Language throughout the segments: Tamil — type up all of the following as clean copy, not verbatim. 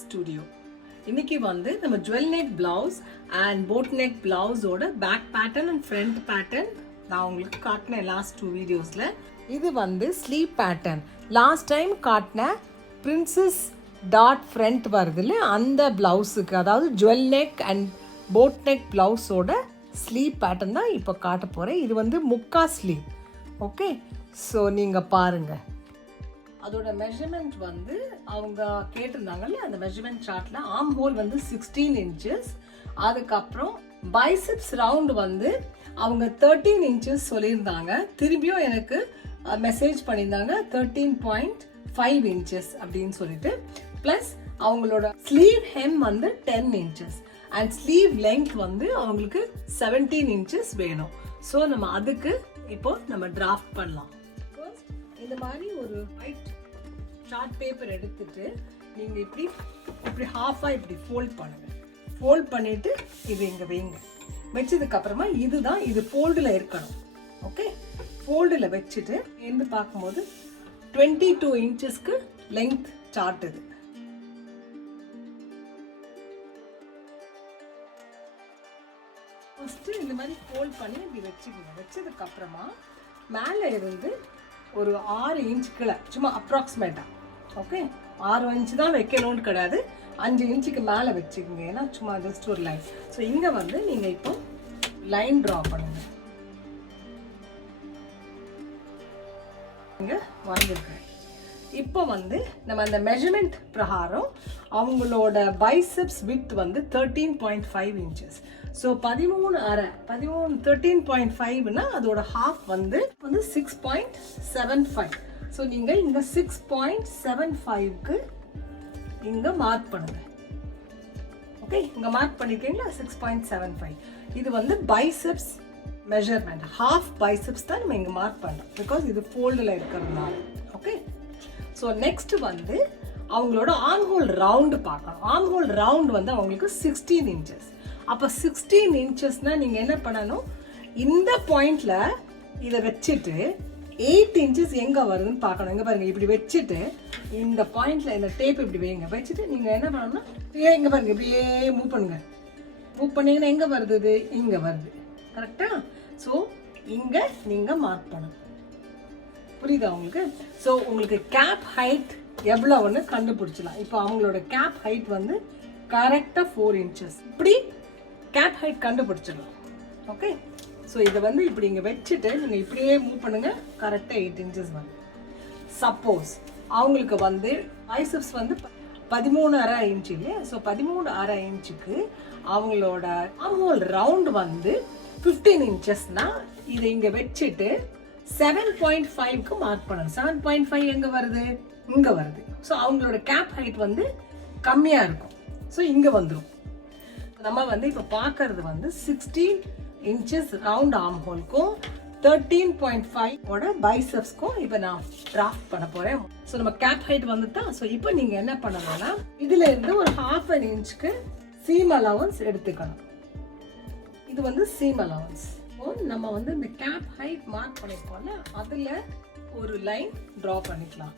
ஸ்டுடியோ. இன்னைக்கு வந்து நம்ம jewel neck blouse and boat neck பிளவுஸோட back pattern and front pattern நான் உங்களுக்கு காட்டினேன் லாஸ்ட் 2 வீடியோஸில். இது வந்து ஸ்லீவ் பேட்டர்ன். லாஸ்ட் டைம் காட்டின பிரின்சஸ் டாட் ஃப்ரண்ட் வருதுல்ல அந்த பிளவுஸுக்கு, அதாவது jewel neck and boat neck பிளவுஸோட ஸ்லீவ் பேட்டர்ன் தான் இப்போ காட்ட போகிறேன். இது வந்து முக்கா ஸ்லீவ். ஓகே, ஸோ நீங்கள் பாருங்கள். அதோட மெஷர்மெண்ட் வந்து அவங்க கேட்டிருந்தாங்கல்ல, அந்த மெஷர்மெண்ட் சார்ட்ல ஆர்ம் ஹோல் வந்து 16 inches. அதுக்கப்புறம் பைசெப்ஸ் ரவுண்ட் வந்து அவங்க 13 inches சொல்லியிருந்தாங்க. திரும்பியும் எனக்கு மெசேஜ் பண்ணியிருந்தாங்க 13.5 inches அப்படின்னு சொல்லிட்டு. ப்ளஸ் அவங்களோட ஸ்லீவ் ஹெம் வந்து 10 inches அண்ட் ஸ்லீவ் லெங்த் வந்து அவங்களுக்கு 17 inches வேணும். ஸோ நம்ம அதுக்கு இப்போ நம்ம டிராஃப்ட் பண்ணலாம். இந்த மாதிரி ஒரு ஒயிட் சார்ட் பேப்பர் எடுத்துட்டு நீங்க இப்படி ஹாஃபா இப்படி ஃபோல்ட் பண்ணுங்க. ஃபோல்ட் பண்ணிட்டு இது இங்க வைங்க. வச்சதுக்கு அப்புறமா இது ஃபோல்டுல இருக்கணும். ஓகே, ஃபோல்டுல வச்சுட்டு எந்த பார்க்கும்போது 22 inchesக்கு லெங்த் சார்ட் இது. ஃபர்ஸ்ட் இந்த மாதிரி ஃபோல்ட் பண்ணி இப்படி வச்சுக்கோங்க. வச்சதுக்கு அப்புறமா மேலே இருந்து ஒரு 6 inch கீழே சும்மா அப்ராக்சிமேட்டா, ஓகே 6 inch தான் வைக்கணும்னு கிடையாது, 5 inchக்கு மேலே வச்சுக்கோங்க. ஏன்னா சும்மா ஜஸ்ட் ஒரு லைன். ஸோ இங்கே வந்து நீங்கள் இப்போ லைன் ட்ரா பண்ணுங்க. இங்கே வந்திருக்கேன். இப்போ வந்து நம்ம அந்த மெஷர்மெண்ட் பிரகாரம் அவங்களோட பைசெப்ஸ் வித் வந்து 13.5 inches. ஸோ 13.5னா அதோட ஹாஃப் வந்து 6.75. ஸோ நீங்கள் இங்கே 6.75க்கு இங்கே மார்க் பண்ணுங்க. ஓகே, இங்கே மார்க் பண்ணிருக்கீங்களா 6.75. இது வந்து பைசெப்ஸ் மெஷர்மெண்ட், ஹாஃப் பைசெப்ஸ் தான் நம்ம இங்கே மார்க் பண்ணுறோம், பிகாஸ் இது ஃபோல்டில் இருக்கிறதுனால. ஓகே, ஸோ நெக்ஸ்ட் வந்து அவங்களோட ஆர்ம் ஹோல் ரவுண்டு பார்க்கணும். ஆர்ம் ஹோல் ரவுண்ட் வந்து அவங்களுக்கு 16 inches. அப்போ 16 inchesனா நீங்கள் என்ன பண்ணணும், இந்த பாயிண்ட்ல இதை வச்சுட்டு 8 inches எங்கே வருதுன்னு பார்க்கணும். எங்கே பாருங்க, இப்படி வச்சுட்டு இந்த பாயிண்ட்ல இந்த டேப் இப்படி வைங்க. வச்சுட்டு நீங்கள் என்ன பண்ணணும்னா இங்கே பாருங்க, இப்படியே மூவ் பண்ணுங்க. மூவ் பண்ணீங்கன்னா எங்கே வருது, இது இங்கே வருது. கரெக்டா? ஸோ இங்கே நீங்கள் மார்க் பண்ணணும். புரியுதா உங்களுக்கு? ஸோ உங்களுக்கு கேப் ஹைட் எவ்வளோன்னு கண்டுபிடிச்சலாம். இப்போ அவங்களோட கேப் ஹைட் வந்து கரெக்டாக 4 inches. இப்படி கேப் ஹைட் கண்டுபிடிச்சிடலாம். ஓகே, ஸோ இதை வந்து இப்படி இங்கே வச்சுட்டு நீங்கள் இப்படியே மூவ் பண்ணுங்க. கரெக்டாக 8 inches வந்து. சப்போஸ் அவங்களுக்கு வந்து பைசெப்ஸ் வந்து 13.5 inch இல்லையா? ஸோ 13.5 inchக்கு அவங்களோட ஆர்ம் ஹோல் ரவுண்ட் வந்து 15 inchesனா இதை இங்கே வச்சுட்டு 7.5க்கு மார்க் பண்ணணும். 7.5 எங்கே வருது, இங்கே வருது. ஸோ அவங்களோட கேப் ஹைட் வந்து கம்மியாக இருக்கும். ஸோ இங்கே வந்துடும். நம்ம வந்து இப்போ பார்க்கறது வந்து 16 inches ரவுண்ட் ஆர்ம் ஹோல்க்கும் 13.5 பைசெப்ஸ்க்கும் இப்போ நான் டிராஃப்ட் பண்ண போகிறேன். ஸோ நம்ம கேப் ஹைட் வந்துட்டா. ஸோ இப்போ நீங்கள் என்ன பண்ணணும்னா இதுல இருந்து ஒரு 1/2 inchக்கு சீம் அலவன்ஸ் எடுத்துக்கணும். இது வந்து சீம் அலவன்ஸ். நம்ம வந்து இந்த கேப் ஹைட் மார்க் பண்ணிருக்கோம்ல, அதுல ஒரு லைன் டிரா பண்ணிக்கலாம்.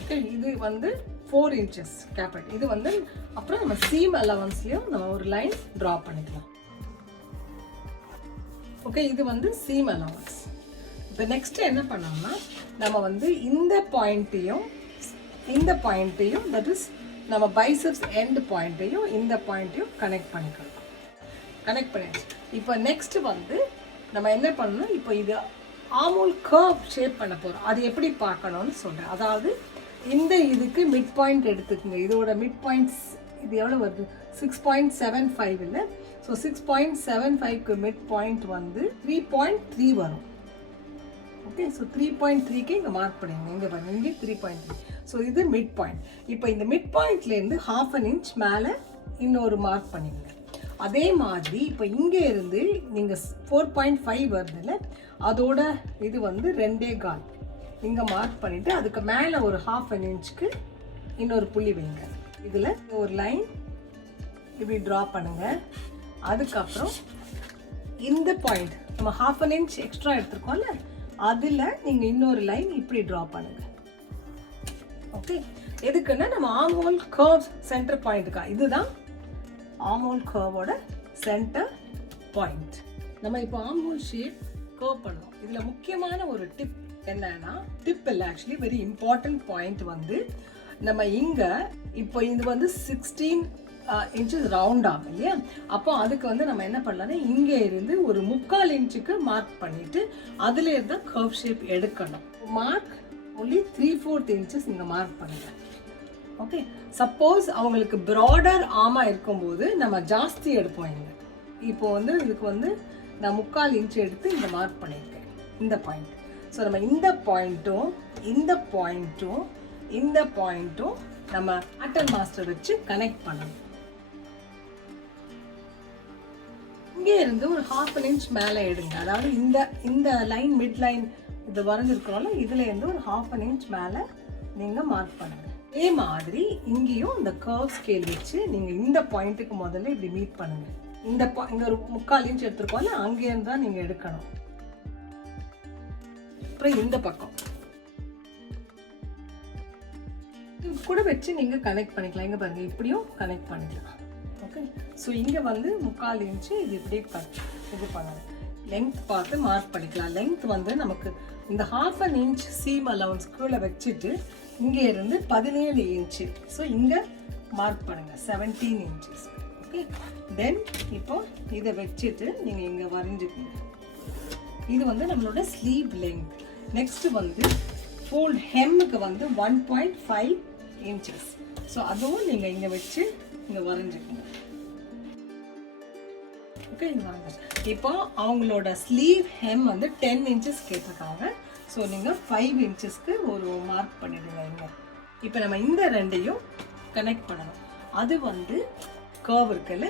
ஓகே, இது வந்து 4 inches கேப் ஹைட். இது வந்து அப்புறம் நம்ம சீம் அலவன்ஸ்லயும் நம்ம ஒரு லைன் டிரா பண்ணிக்கலாம். ஓகே, இது வந்து சீம் அலவன்ஸ். இப்போ நெக்ஸ்ட் என்ன பண்ணோம்னா நம்ம வந்து இந்த பாயிண்ட்டையும் தட் இஸ் நம்ம பைசெப்ஸ் எண்ட் பாயிண்ட்டையும் இந்த பாயிண்ட்டையும் கனெக்ட் பண்ணிக்கலாம். கனெக்ட் பண்ணிடுச்சு. இப்போ நெக்ஸ்ட் வந்து நம்ம என்ன பண்ணணும், இப்போ இது ஆர்ம் ஹோல் கர்வ் ஷேப் பண்ண போகிறோம். அது எப்படி பார்க்கணும்னு சொல்கிறேன். அதாவது இந்த இதுக்கு மிட் பாயிண்ட் எடுத்துக்கோங்க. இதோட மிட் பாயிண்ட்ஸ் இது எவ்வளோ வருது, 6.75 இல்லை? ஸோ 6.75க்கு மிட் பாயிண்ட் வந்து 3.3 வரும். ஓகே, ஸோ 3.3க்கு இங்கே மார்க் பண்ணிடுங்க. இங்கே பாருங்க, இங்கே 3.3. ஸோ இது மிட் பாயிண்ட். இப்போ இந்த மிட் பாயிண்ட்லேருந்து 1/2 inch மேலே இன்னொரு மார்க் பண்ணிடுங்க. அதே மாதிரி இப்போ இங்கே இருந்து நீங்கள் 4.5 வருதுல்ல, அதோட இது வந்து 2.25 இங்கே மார்க் பண்ணிவிட்டு அதுக்கு மேலே ஒரு 1/2 inchக்கு இன்னொரு புள்ளி வைங்க. இதில் ஒரு லைன் இப்படி ட்ரா பண்ணுங்க. அதுக்கப்புறம் இந்த பாயிண்ட் நம்ம 1/2 inch எக்ஸ்ட்ரா எடுத்துருக்கோம்ல, அதில் நீங்கள் இன்னொரு லைன் இப்படி ட்ரா பண்ணுங்க. ஓகே, எதுக்குன்னா நம்ம ஆர்ம் ஹோல் கர்வ் சென்டர் பாயிண்ட்க்கா. இதுதான் ஆர்ம் ஹோல் கர்வோட சென்டர் பாயிண்ட். நம்ம இப்போ ஆர்ம் ஹோல் ஷேப் கர்வ் பண்ணோம். இதுல முக்கியமான ஒரு டிப் என்னன்னா, டிப் இல்லை ஆக்சுவலி வெரி இம்பார்ட்டன்ட் பாயிண்ட் வந்து, நம்ம இங்க இப்போ இது வந்து 16 இன்ச்சஸ் ரவுண்ட் ஆகும் இல்லையா? அப்போ அதுக்கு வந்து நம்ம என்ன பண்ணலாம்னா, இங்க இருந்து ஒரு 3/4 இன்ச்சுக்கு மார்க் பண்ணிட்டு அதுல இருந்து கர்வ் ஷேப் எடுக்கணும். மார்க் only 3/4 இன்ச்சஸ் நீங்க மார்க் பண்ணுங்க. ஓகே, சப்போஸ் அவங்களுக்கு ப்ராடர் ஆமா இருக்கும்போது நம்ம ஜாஸ்தி எடுப்போம். இங்க இப்போ வந்து இதுக்கு வந்து நான் 3/4 இன்ச் எடுத்து இங்க மார்க் பண்ணியிருக்கேன், இந்த பாயிண்ட். ஸோ நம்ம இந்த பாயிண்ட்டும் இந்த பாயிண்ட்டும் இந்த பாயிண்ட்டும் நம்ம பேட்டர்ன் மாஸ்டர் வச்சு கனெக்ட் பண்ணணும். இங்கே இருந்து ஒரு 1/2 இன்ச் மேலே எடுங்க. அதாவது இந்த லைன் மிட் லைன் இது வரைஞ்சிருக்கிறோம்ல, இதுல இருந்து ஒரு 1/2 இன்ச் மேலே நீங்க மார்க் பண்ணுங்க. அதே மாதிரி இங்கேயும் இந்த கர்வ் ஸ்கேல் வச்சு நீங்க இந்த பாயிண்ட்டுக்கு முதல்ல இப்படி மீட் பண்ணுங்க. இங்க ஒரு 3/4 இன்ச் எடுத்துருக்கோம்ல, அங்கே இருந்து தான் நீங்க எடுக்கணும். அப்புறம் இந்த பக்கம் கூட வச்சு நீங்க கனெக்ட் பண்ணிக்கலாம். இங்க பாருங்க, இப்படியும் கனெக்ட் பண்ணிக்கலாம். ஓகே, ஸோ இங்க வந்து 3/4 இன்ச்சு இது இப்படி இது பண்ணலாம். லெங்த் பார்த்து மார்க் பண்ணிக்கலாம். லெங்த் வந்து நமக்கு இந்த 1/2 இன்ச் சீம் அலவன்ஸ் கீழே வச்சுட்டு இங்கே இருந்து 17 இன்ச்சு. ஸோ இங்க மார்க் பண்ணுங்க 17 இன்ச்சஸ். ஓகே, தென் இப்போ இதை வச்சுட்டு நீங்க இங்க வரைஞ்சுக்கோங்க. இது வந்து நம்மளோட ஸ்லீவ் லெங்த். நெக்ஸ்ட் வந்து ஃபோல்ட் ஹெம்முக்கு வந்து 1.5 இன்ச்சஸ். ஸோ அதுவும் நீங்க இங்க வச்சு இங்க வரைஞ்சுக்கோங்க. ஓகே, இப்போ அவங்களோட ஸ்லீவ் ஹெம் வந்து 10 இன்ச்சஸ் கேட்டிருக்காங்க. ஸோ நீங்க 5 இன்ச்சஸ்க்கு ஒரு மார்க் பண்ணிடுங்க இங்க. இப்போ நம்ம இந்த ரெண்டையும் கனெக்ட் பண்ணணும். அது வந்து கர்வ் இருக்குல்ல,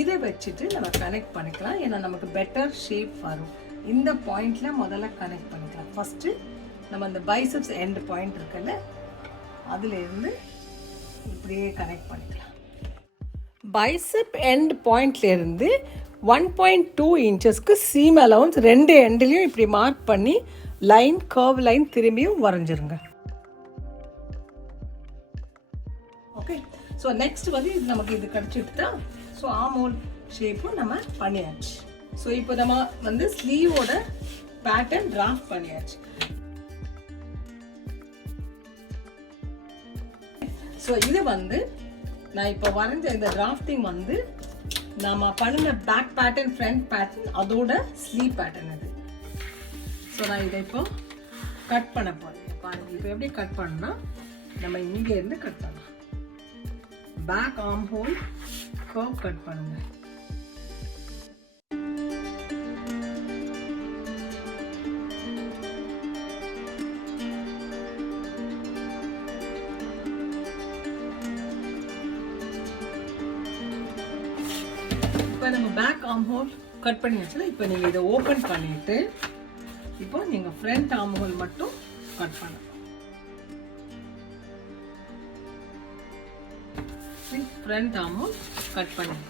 இதை வச்சுட்டு நம்ம கனெக்ட் பண்ணிக்கலாம். ஏன்னா நமக்கு பெட்டர் ஷேப் வரும். இந்த பாயிண்ட்ல முதல்ல கனெக்ட் பண்ணிக்கலாம். ஃபர்ஸ்ட் நம்ம அந்த பைசப்ஸ் எண்ட் பாயிண்ட் இருக்குல்ல, அதுல இருந்து இப்படியே கனெக்ட் பண்ணிக்கலாம். பைசப் எண்ட் பாயிண்ட்ல இருந்து 1.2 இன்ச்சஸ்க்கு சீம் அலவன்ஸ் ரெண்டு எண்ட்லையும் இப்படி மார்க் பண்ணி லைன் கர்வ் லைன் திரும்பியும் வரைஞ்சிருங்க. ஓகே, ஸோ நெக்ஸ்ட் வந்து இது நமக்கு இது கிடைச்சிட்டு தான். ஸோ ஆர்ம் ஹோல் ஷேப்பும் நம்ம பண்ணியாச்சு. ஸோ இப்போ நம்ம வந்து ஸ்லீவோட பேட்டர்ன் டிராஃப்ட் பண்ணியாச்சு. ஸோ இது வந்து நான் இப்போ வரைஞ்ச இந்த டிராஃப்டிங் வந்து நாம பண்ணின பேக் பேட்டர்ன், ஃப்ரண்ட் பேட்டர்ன், அதோட ஸ்லீவ் பேட்டர்ன் இது. ஸோ நான் இதை இப்போ கட் பண்ண போறேன். பாருங்க, இப்போ எப்படி கட் பண்ணா, நம்ம இங்க இருந்து கட் பண்ணலாம். Back arm hole curve cut பண்ணுங்க. இப்போ நம்ம பேக் ஆர்ம் ஹோல் கட் பண்ணி வச்சுல, இப்போ நீங்க இதை ஓபன் பண்ணிட்டு இப்போ நீங்க ஃப்ரண்ட் ஆர்ம் ஹோல் மட்டும் கட் பண்ணணும். ஃப்ரண்ட் ஆர்ம் ஹோல் கட் பண்ணுங்க.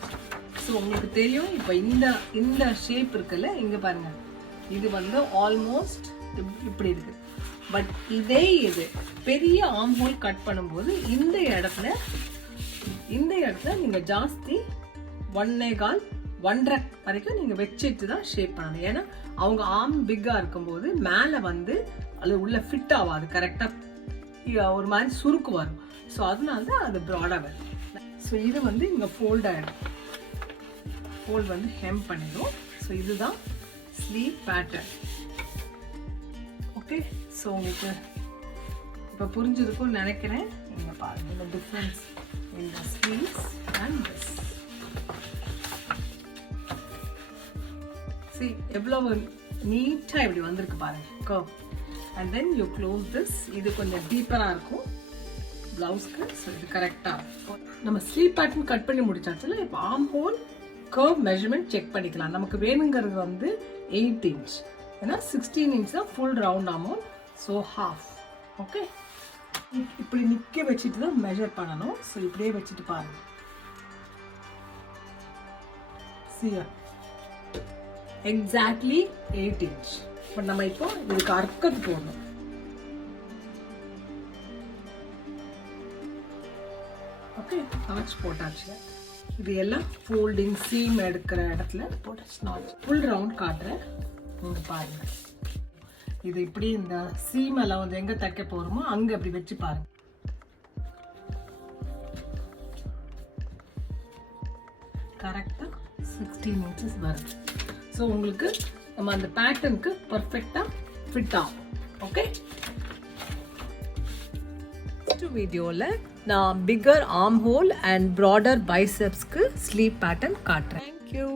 ஸோ உங்களுக்கு தெரியும், இப்போ இந்த ஷேப் இருக்குல்ல, இங்க பாருங்க, இது வந்து ஆல்மோஸ்ட் இப்படி இருக்கு. பட் இதே இது பெரிய ஆர்ம் ஹோல் கட் பண்ணும்போது இந்த இடத்துல நீங்க ஜாஸ்தி 1.25 1.5 வரைக்கும் நீங்க வச்சுட்டு தான் ஷேப் பண்ணணும். ஏன்னா அவங்க ஆர்ம் பிக்கா இருக்கும்போது மேல வந்து அது உள்ள ஃபிட் ஆகாது, கரெக்டா ஒரு மாதிரி சுருக்கு வரும். ஸோ அதனால தான் அது ப்ராடா வரும். ஸோ இது வந்து இங்க ஃபோல்ட் ஆயிடும். ஃபோல்ட் வந்து ஹெம் பண்ணிடும். ஸோ இதுதான் ஸ்லீவ் பேட்டர்ன். ஓகே, ஸோ உங்களுக்கு இப்போ புரிஞ்சிருக்கும்னு நினைக்கிறேன். நீங்க பாருங்க இந்த difference in the sleeves and this. See, எவ்வளவு நீட்டா இப்படி வந்திருக்கு பாருங்க curve. And then you close this. இது கொஞ்சம் டீப்பரா இருக்கும் பிளவுஸ்க்கு. ஸோ இது கரெக்டா இருக்கும். நம்ம ஸ்லீவ் பேட்டர்ன் கட் பண்ணி முடிச்சாச்சுல, இப்போ arm hole curve measurement check பண்ணிக்கலாம். நமக்கு வேணுங்கிறது வந்து 8 இன்ச், ஏன்னா 16 இன்ச் தான் full round arm whole. So half. Okay, இப்படி நிக்க வச்சுட்டு தான் மெஷர் பண்ணணும். ஸோ இப்படியே வச்சுட்டு பாருங்க. See exactly 8 inch. இப்போ நம்ம இப்போ இதுக்கு அர்க்கத்து போடணும். ஓகே நாச் போட்டாச்சு. இது எல்லாம் ஃபோல்டிங் சீம் எடுக்கிற இடத்துல போட்டாச்சு நாச். ஃபுல் ரவுண்ட் காட்டுறேன், நீங்கள் பாருங்கள். இது இப்படி இந்த சீம் எல்லாம் வந்து எங்கே தைக்க போகிறோமோ அங்கே அப்படி வச்சு பாருங்கள். கரெக்டாக 16 inches வருது. ஸோ உங்களுக்கு நம்ம அந்த பேட்டர்னுக்கு பர்ஃபெக்டாக ஃபிட் ஆகும். ஓகே, நெக்ஸ்ட் வீடியோவில் நான் bigger arm hole and broader பைசெப்ஸ்க்கு ஸ்லீவ் பேட்டர்ன் காட்டுறேன். தேங்க்யூ.